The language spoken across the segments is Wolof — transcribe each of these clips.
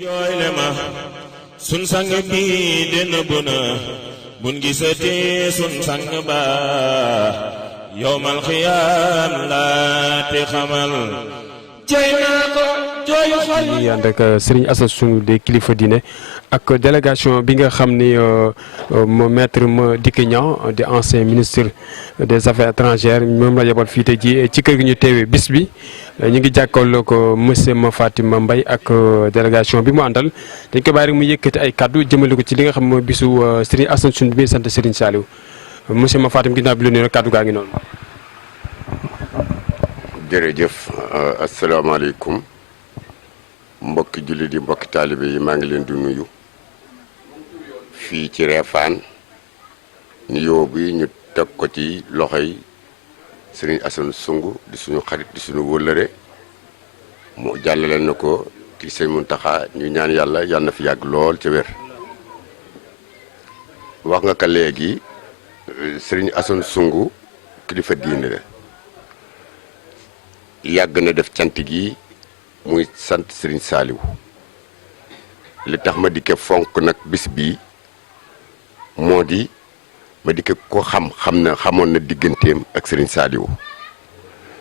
jooyle ma sun sang bi de nëbbu na bun gisatee sun sang ba yowmal xiyaam laate xamal jooy naa ko jooyu xol ñi ànd ak Serigne Assane Soungou de kilifa diine ak délégation bi nga xam ni maître Madické Niang di ancien ministre des affaires étrangères moom la yebal fii tey ji ci kër gi ñu teewee bis bi ñu ngi jàkkaarloo ko monsieur Mafatima Mbaye ak délégation bi mu àndal dañ ko bàyyi rek mu yëkkati ay kaddu jëmale ko ci li nga xam mooy bisu Serigne Assane Soungou bi sant Serigne Saliou monsieur Mafatima ginnaaw bi la nuyu kaddu gaa ngi noonu. jërëjëf asalaamaaleykum mbokki jullit yi mbokki taalibe yi maa ngi leen di nuyu fii ci Réfane nuyoo bi ñu teg ko ci loxoy Serigne Assane Soungou di suñu xarit di suñu wëllëre mu jàllale na ko ci Sëñ Muntaxa ñu ñaan yàlla na fi yàgg lool ca wér. wax nga ko léegi Serigne Assane Soungou kilifa diine la yàgg na def cant gi muy sant Serigne Saliou li tax Madické fonk nag bis bii moo di Madické ko xamoon na digganteem ak Serigne Saliou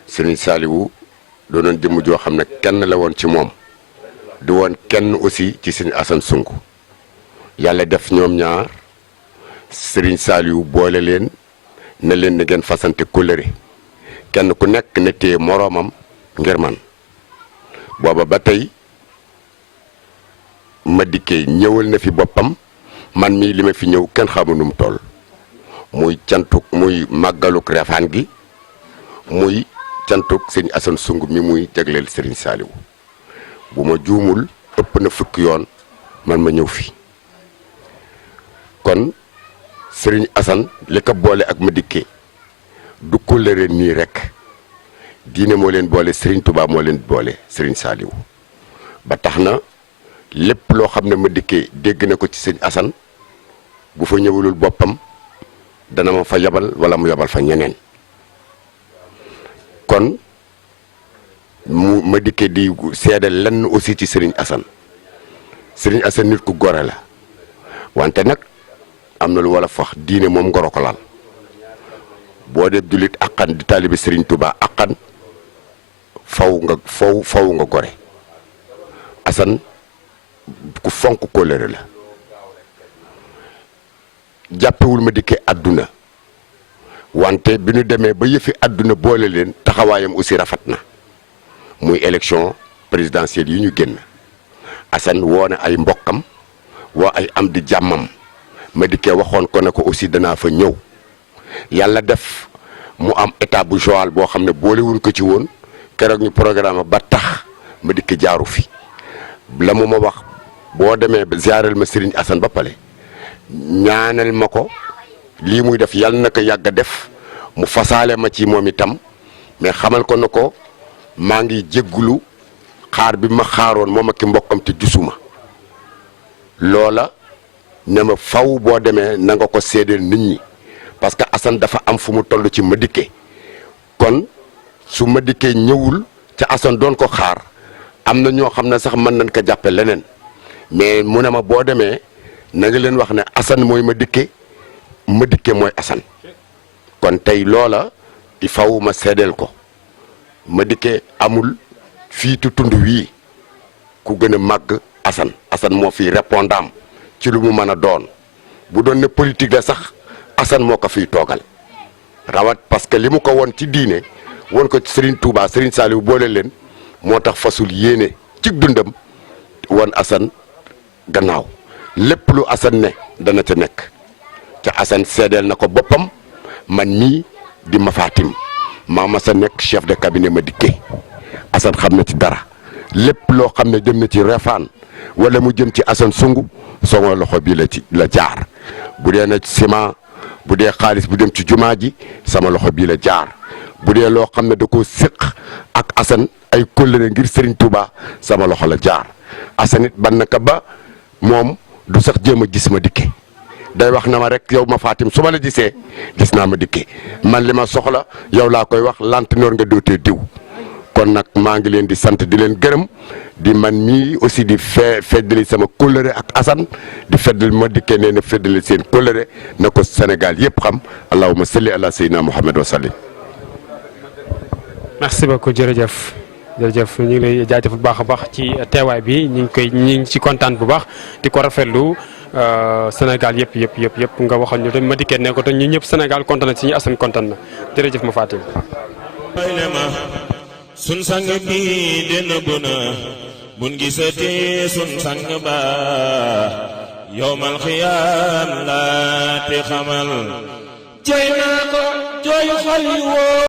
Serigne Saliou doonoon jëmm joo xam ne kenn la woon ci moom di woon kenn aussi ci Serigne Assane Soungou yàlla def ñoom ñaar Serigne Saliou boole leen ne leen na ngeen fasante kóllëre kenn ku nekk ne téye moroomam ngir man booba ba tey Madické ñëwal na fi boppam man mii li ma fi ñëw kenn xamu nu mu toll muy cantuk muy màggaluk Réfane gi muy cantuk Sëñ Assane Soungou mi muy jagleel Serigne Saliou bu ma juumul ëpp na fukki yoon man ma ñëw fi kon Serigne Assane li ko boole ak Madické du kóllëre nii rek diine moo leen boole Serigne Touba moo leen boole Serigne Saliou ba tax na lépp loo xam ne Madické dégg na ko ci Sëñ Assane bu fa ñëwulul boppam dana ma fa yabal wala mu yabal fa ñeneen kon mu Madické di seede lenn aussi ci Serigne Assane nit ku gore la wante nag am na lu wala fax diine moom ngoro ko laal boo dee jullit akkan di taalibe Serigne Touba akkan faw nga gore Assane ku fonk kóllëre la jàppewul Madické àdduna wante bi ñu demee ba yëfi àdduna boole leen taxawaayam aussi rafet na muy élection présidentielle yi ñu génn Assane woo na ay mbokkam woo ay am di jàmmam Madické waxoon ko ne ko aussi danaa fa ñëw yàlla def mu am état bu Joal boo xam ne boolewuñ ko ci woon keroog ñu programme ba tax Madické jaaru fi la mu ma wax boo demee ziaral ma Serigne Assane ba pare ñaanal ma ko lii muy def yàlla na ko yàgg a def mu fasaale ma ci moom itam mais xamal ko na ko maa ngi jéggulu xaar bi ma xaaroon moom ak ki mbokkam te gisuma loola ne ma faw boo demee na nga ko séedeel nit ñi parce que Assane dafa am fu mu toll ci Madické kon su Madické ñëwul ca Assane doon ko xaar am na ñoo xam ne sax mën nañ ko jàppe leneen mais mu ne ma boo demee na nga leen wax ne Assane mooy Madické mooy Assane kon tey loola il faut ma seedeel ko Madické amul fii tu tund wii ku gën a màgg Assane moo fi répondant ci lu mu mën a doon bu doon ne politique la sax Assane moo ko fiy toogal rawat parce que li mu ko won ci diine won ko ci Serigne Touba Serigne Saliou boole leen moo tax fasul yéene ci dundam won Assane gannaaw lépp lu Assane ne dana ca nekk ca Assane seedeel na ko boppam man mii di Mafatim maa ma sa nekk chef de cabinet Madické Assane xam na ci dara lépp loo xam ne jëm na ci Réfane wala mu jëm ci Assane Soungou sama loxo bii la jaar bu dee na ciment bu dee xaalis bu dem ci jumaa ji sama loxo bii la jaar bu dee loo xam ne da koo séq ak Assane ay kóllëre ngir Serigne Touba sama loxo la jaar Assane it ban naka ba moom du sax jéem a gis Madické day wax na ma rek yow Mafatim su ma la gisee gis naa Madické man li ma soxla yow laa koy wax lantinoor nga dootee diw kon nag maa ngi leen di sant di leen gërëm di man mii aussi di feddali sama kóllëre ak Assane di feddali ma dikkee nee na feddali seen kóllëre na ko Sénégal yëpp xam allahumma salli ala sayyidina Muhammad wa sallim. merci beaucoup jërëjëf jërëjëf ñu ngi lay jaajëf bu baax a baax ci teewaay bi ñu ngi ci kontaan bu baax di ko rafetlu Sénégal yëpp nga waxal ñu tamit ma dikkee ne ko te ñu ñëpp Sénégal kontaan na si ñu Assane kontaan na jërëjëf ma Fatim. sun sang bi de nëbbu na buñ gisatee sun sang ba yowmal xiyaam laate xamal jooy naa ko jooy xol yi woo